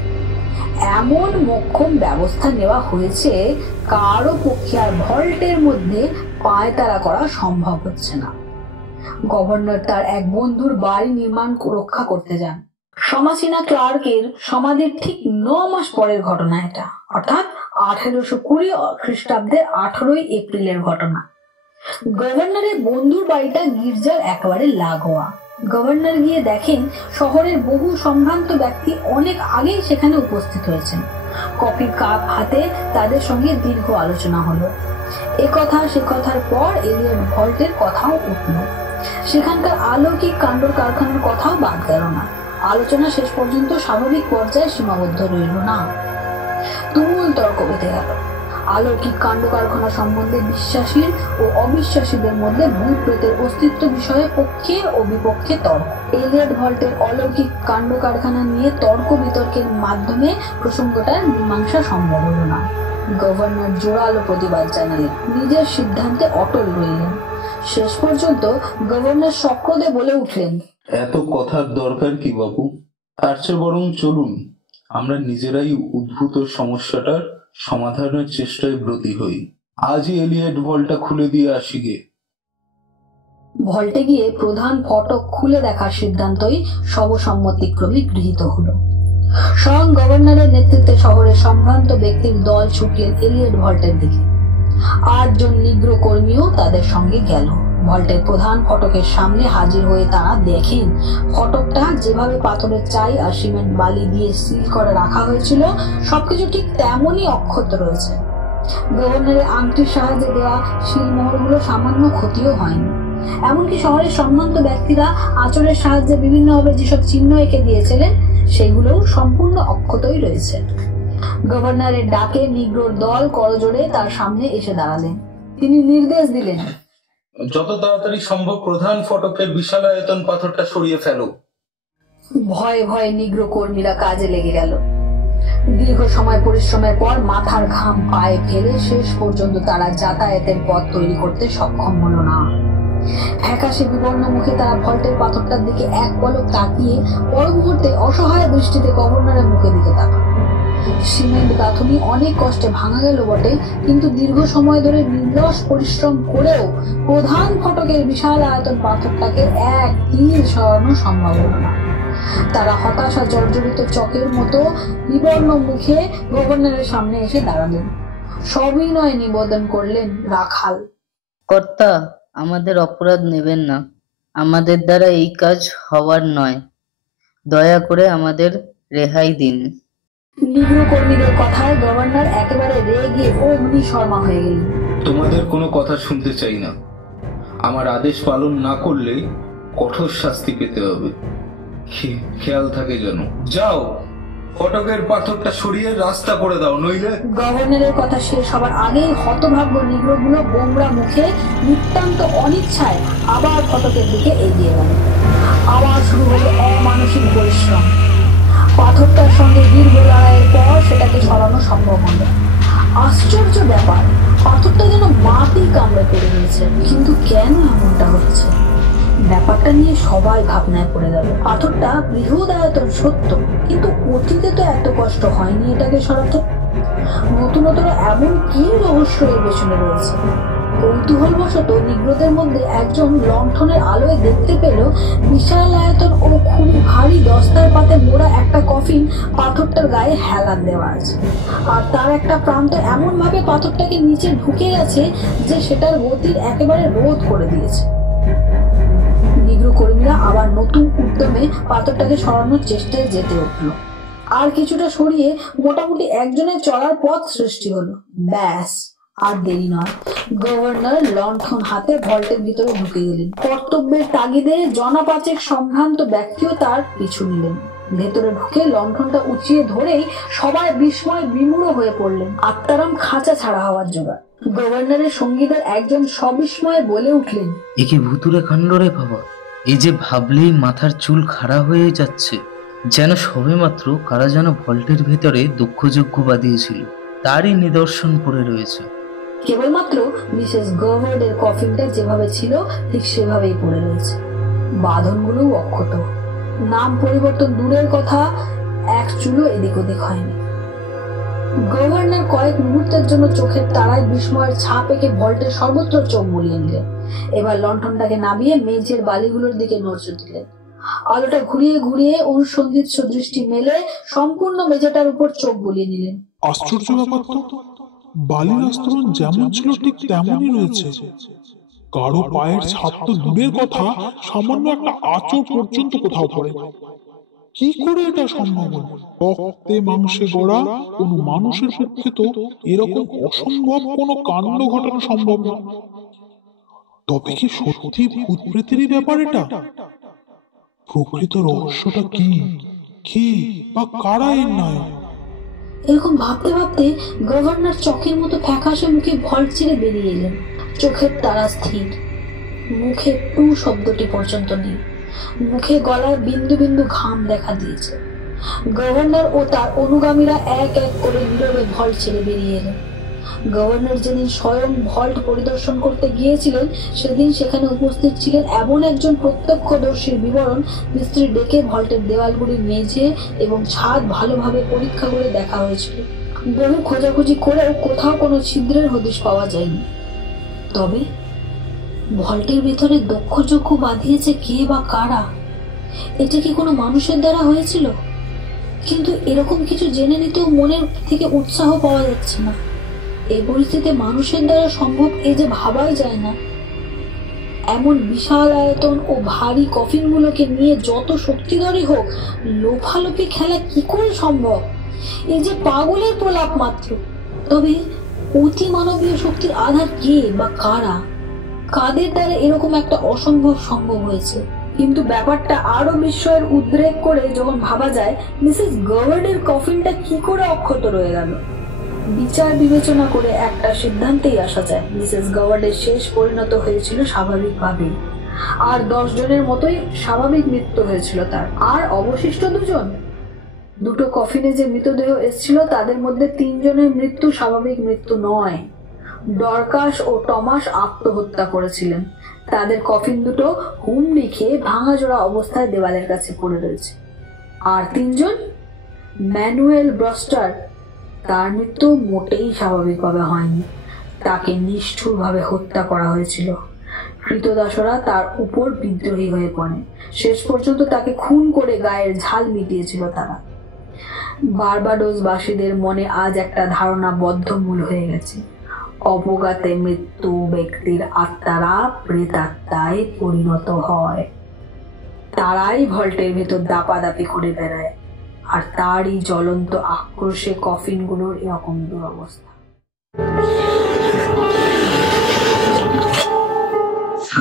এমন মোক্ষম ব্যবস্থা নেওয়া হয়েছে কারো পক্ষে আর ভল্টের মধ্যে পায়তারা করা সম্ভব হচ্ছে না। গভর্নর তার এক বন্ধুর বাড়ি নির্মাণ রক্ষা করতে যান। সমাসীনা ক্লার্কের সমাধির ঠিক 9 মাস পরের ঘটনা এটা, অর্থাৎ 1820 খ্রিস্টাব্দের 18 এপ্রিলের ঘটনা। গভর্নরের বন্ধুর বাড়িটা গির্জার একেবারে লাগোয়া। গভর্নর গিয়ে দেখেন শহরের বহু সম্ভ্রান্ত ব্যক্তি অনেক আগেই সেখানে উপস্থিত হয়েছেন। কফির কাপ হাতে তাদের সঙ্গে দীর্ঘ আলোচনা হলো। এ কথা সে কথার পর এলিয়ট ভল্টের কথাও উঠল। সেখানকার অলৌকিক কাণ্ড কারখানার কথাও বাদ গেল না। আলোচনা শেষ পর্যন্ত স্বাভাবিক পর্যায়ে সীমাবদ্ধ রইল না। তুমুল তর্ক বেঁধে গেল। অলৌকিক কাণ্ড কারখানা সম্বন্ধে বিশ্বাসী ও অবিশ্বাসীদের মধ্যে ভূত প্রেতের অস্তিত্ব বিষয়ে পক্ষে ও বিপক্ষে তর্ক। এলিয়ট ভল্টের অলৌকিক কাণ্ড কারখানা নিয়ে তর্ক বিতর্কের মাধ্যমে প্রসঙ্গটার মীমাংসা সম্ভব হল না। গভর্নর জোরালো প্রতিবাদ জানালেন, নিজের সিদ্ধান্তে অটল রইলেন। শেষ পর্যন্ত গভর্নর সক্রোধে বলে উঠলেন, এত কথার দরকার কি বাবু? তার চেয়ে বরং চলুন আমরা নিজেরাই উদ্ভূত সমস্যাটার সমাধানের চেষ্টায় ব্রতী হই। আজই এলিয়ট ভল্টটা খুলে দিয়ে আসি গে। ভল্টে গিয়ে প্রধান ফটক খুলে দেখার সিদ্ধান্তই সর্বসম্মতিক্রমে গৃহীত হলো। স্বয়ং গভর্নরের নেতৃত্বে শহরের সম্ভ্রান্ত ব্যক্তির দল ছুটলেন এলিয়ট ভল্টের দিকে। 8 জন নিগ্রো কর্মীও তাদের সঙ্গে গেল। ভল্টের প্রধান ফটকের সামনে হাজির হয়ে তারা দেখেন ফটকটা যেভাবে পাথরের চাই আর সিমেন্ট বালি দিয়ে সিল করে রাখা হয়েছিল সবকিছু ঠিক তেমনই অক্ষত রয়েছে। গভর্নরের আংটির সাহায্যে দেওয়া শিলমোহরগুলো সামান্য ক্ষতিও হয়নি। এমনকি শহরের সম্ভ্রান্ত ব্যক্তিরা আঁচড়ের সাহায্যে বিভিন্নভাবে যেসব চিহ্ন এঁকে দিয়েছিলেন সেগুলোও সম্পূর্ণ অক্ষতই রয়েছে। গভর্নরের ডাকে নিগ্রোর দল করজোড়ে তার সামনে এসে দাঁড়ালেন। তিনি নির্দেশ দিলেন, যত তাড়াতাড়ি সম্ভব প্রধান ফটকের বিশালায়তন পাথরটা সরিয়ে ফেলো। ভয়ে ভয়ে নিগ্রো কর্মীরা কাজে লেগে গেল। দীর্ঘ সময় পরিশ্রমের পর মাথার ঘাম পায়ে ফেলে শেষ পর্যন্ত তারা যাতায়াতের পথ তৈরি করতে সক্ষম হলো না। ফ্যাকাশে বিবর্ণ মুখে তারা ভল্টের পাথরটার দিকে এক পলক তাকিয়ে পর মুহূর্তে অসহায় দৃষ্টিতে গভর্নরের মুখের দিকে তাকাল। সিমেন্ট গাঁথনি অনেক কষ্টে ভাঙা গেল বটে, কিন্তু দীর্ঘ সময় ধরে নির্লস পরিশ্রম করেও প্রধান ফটকের বিশাল আয়তন পাথরটাকে এক তীর সরানো সম্ভব হলো না। তারা হতাশা জর্জরিত চকের মতো বিবর্ণ মুখে গভর্নরের সামনে এসে দাঁড়ালেন। সবিনয় নিবেদন করলেন, রাখাল কর্তা, আমাদের অপরাধ নেবেন না। আমাদের দ্বারা এই কাজ হওয়ার নয়। দয়া করে আমাদের রেহাই দিন। নিগ্রো কর্মীদের কথায় গভর্নর একেবারে রেগে অগ্নিশর্মা হয়ে গেলেন। তোমাদের কোনো কথা শুনতে চাই না। আমার আদেশ পালন না করলে কঠোর শাস্তি পেতে হবে। খেয়াল থাকে যেন। যাও, ফটকের পাথরটা সরিয়ে রাস্তা করে দাও, নইলে। গভর্নরের কথা শেষ হবার আগেই হতভাগ্য নিগ্রোগুলো গোমরা মুখে নিতান্ত অনিচ্ছায় আবার ফটকের দিকে এগিয়ে গেল। আবার শুরু হলো অমানসিক পরিশ্রম। পাথরটার সঙ্গে দীর্ঘ লড়াইয়ের পর সেটাকে সরানো সম্ভব হলো। আশ্চর্য ব্যাপার, পাথরটা যেন মাটি কামড়ে পড়ে গিয়েছে। কিন্তু কেন এমনটা হচ্ছে? ব্যাপারটা নিয়ে সবাই ভাবনায় পড়ে গেল। পাথরটা বৃহদায়তন সত্য, কিন্তু অতীতে তো এত কষ্ট হয়নি এটাকে সরাতে। নতুনতর এমন কি রহস্য এর পেছনে রয়েছে? কৌতূহলবশত নিগ্রোদের মধ্যে একজন লণ্ঠনের আলোয় দেখতে পেল বিশাল আয়তন ও খুবই ভারী দস্তার পাতে মোড়া একটা কফিন পাথরটার গায়ে হেলান দেওয়া আছে, আর তার একটা প্রান্ত এমন ভাবে পাথরটাকে নিচে ঢুকে গেছে যে সেটার গতির একেবারে রোধ করে দিয়েছে। নিগ্রো কর্মীরা আবার নতুন উদ্যমে পাথরটাকে সরানোর চেষ্টায় যেতে উঠল। আর কিছুটা সরিয়ে মোটামুটি একজনের চলার পথ সৃষ্টি হলো। ব্যাস, আর দেরি নয়। গভর্নর লণ্ঠন হাতে ভল্টের ভিতরে ঢুকে গেলেন। কর্তব্যের তাগিদে জনাপাচেক সম্ভ্রান্ত ব্যক্তিও তার পিছু নিলেন। ভেতরে ঢুকে লণ্ঠনটা উঁচিয়ে ধরেই সবাই বিস্ময় বিমূঢ় হয়ে পড়লেন। আত্মারাম খাঁচা ছাড়া হওয়ার জোগাড়। গভর্নরের সঙ্গীদের একজন সবিস্ময়ে বলে উঠলেন, একে ভুতুরে কাণ্ড রে বাবা। এই যে ভাবলেই মাথার চুল খাড়া হয়ে যাচ্ছে, যেন সবেমাত্র কারা যেন ভল্টের ভেতরে দক্ষযজ্ঞ বাঁধিয়েছিল, তারই নিদর্শন পড়ে রয়েছে। কেবলমাত্র মিসেস গার্ভার্ডের কফিনটা যেভাবে ছিল ঠিক সেভাবেই পড়ে রয়েছে। বাঁধনগুলো অক্ষত। নাম পরিবর্তন দূরের কথা, এক চুলও এদিক ওদিক হয়নি। গভর্নর কয়েক মুহূর্তের জন্য চোখের তারায় বিস্ময়ের ছাপ এঁকে ভল্টের সর্বত্র চোখ বুলিয়ে নিলেন। এবার লণ্ঠনটাকে নামিয়ে মেঝের বালিগুলোর দিকে নজর দিলেন। আলোটা ঘুরিয়ে ঘুরিয়ে অনুসন্ধিত দৃষ্টি মেলে সম্পূর্ণ মেঝেটার উপর চোখ বুলিয়ে নিলেন। আশ্চর্য ব্যাপার তো, বালির আস্তরণ যেমন ছিল ঠিক তেমনই রয়েছে। কারো পায়ের ছাপ তো দূরের কথা, সামান্য একটা আঁচড় পর্যন্ত কোথাও পড়ে। কি করে এটা সম্ভব? রক্তে মাংসে গড়া কোন মানুষের পক্ষে তো এরকম অসম্ভব কোনো কাণ্ড ঘটানো সম্ভব না। তবে কি সত্যি ভূত প্রেতেরই ব্যাপার এটা? প্রকৃত রহস্যটা কি? কে বা কারা এর নায়ক? এরকম ভাবতে ভাবতে গভর্নর চকের মতো ফ্যাকাশে মুখে ভল্ট ছিঁড়ে বেরিয়ে এলেন। চোখের তারা স্থির, মুখে টু শব্দটি পর্যন্ত নেই। মুখে গলায় বিন্দু বিন্দু ঘাম দেখা দিয়েছে। গভর্নর ও তার অনুগামীরা এক এক করে নীরবে ভল্ট ছেড়ে বেরিয়ে এলেন। গভর্নর যেদিন স্বয়ং ভল্ট পরিদর্শন করতে গিয়েছিলেন সেদিন সেখানে উপস্থিত ছিলেন এমন একজন প্রত্যক্ষদর্শীর বিবরণ মিস্ত্রি ডেকে ভল্টের দেওয়ালগুলি মেঝে এবং ছাদ ভালোভাবে পরীক্ষা করে দেখা হয়েছিল। বহু খোঁজাখুঁজি করেও কোথাও কোনো ছিদ্রের হদিশ পাওয়া যায়নি। তবে ভল্টের ভেতরে দক্ষযজ্ঞ বাঁধিয়েছে কে বা কারা? এটা কি কোনো মানুষের দ্বারা হয়েছিল? কিন্তু এরকম কিছু জেনে নিতেও মনের থেকে উৎসাহ পাওয়া যাচ্ছে না। এই পরিস্থিতিতে মানুষের দ্বারা সম্ভব এ যে ভাবাই যায় না। এমন বিশাল আয়তন ও ভারী কফিনগুলোকে নিয়ে যত শক্তিধরই হোক, লোফালোফি খেলা কি করে সম্ভব? এই যে পাগলের প্রলাপ মাত্র। তবে অতি মানবীয় শক্তির আধার কে বা কারা? কাদের দ্বারা এরকম একটা অসম্ভব সম্ভব হয়েছে? কিন্তু ব্যাপারটা আরো বিস্ময়ের উদ্রেক করে যখন ভাবা যায় মিসেস গাওয়ার্ডের কফিনটা কি করে অক্ষত রয়ে গেল। বিচার বিবেচনা করে একটা সিদ্ধান্তেই আসা যায়, মিসেস গাওয়ার্ডের শেষ পরিণত হয়েছিল স্বাভাবিকভাবেই। আর 10 জনের মতোই স্বাভাবিক মৃত্যু হয়েছিল তার। আর অবশিষ্ট দুটো কফিনে যে মৃতদেহ এসেছিল তাদের মধ্যে 3 জনের মৃত্যু স্বাভাবিক মৃত্যু নয়। ডরকাস ও টমাস আত্মহত্যা করেছিলেন। তাদের কফিন দুটো হুমড়ি খেয়ে ভাঙাচোরা অবস্থায় দেওয়ালের কাছে পড়ে রয়েছে। আর 3 জন, ম্যানুয়েল ব্রস্টার, তার মৃত্যু মোটেই স্বাভাবিকভাবে হয়নি। তাকে নিষ্ঠুরভাবে হত্যা করা হয়েছিল। কৃতদাসরা তার উপর বিদ্রোহী হয়ে পড়ে। শেষ পর্যন্ত তাকে খুন করে গায়ের ঝাল মিটিয়েছিল তারা। বার্বাডোসবাসীদের মনে আজ একটা ধারণা বদ্ধমূল হয়ে গেছে। অবগাতে মৃত্যু ব্যক্তির আত্মারা প্রেতাত্মায় পরিণত হয়। তারাই ভল্টের ভেতর দাপাদাপি করে বেড়ায়। আর তারই জ্বলন্ত আক্রোশে কফিনগুলোর এরকম দুরবস্থা।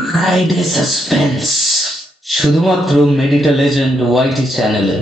ফ্রাইডে সাসপেন্স শুধুমাত্র মেডিটা লেজেন্ড ওয়াইটি চ্যানেলে।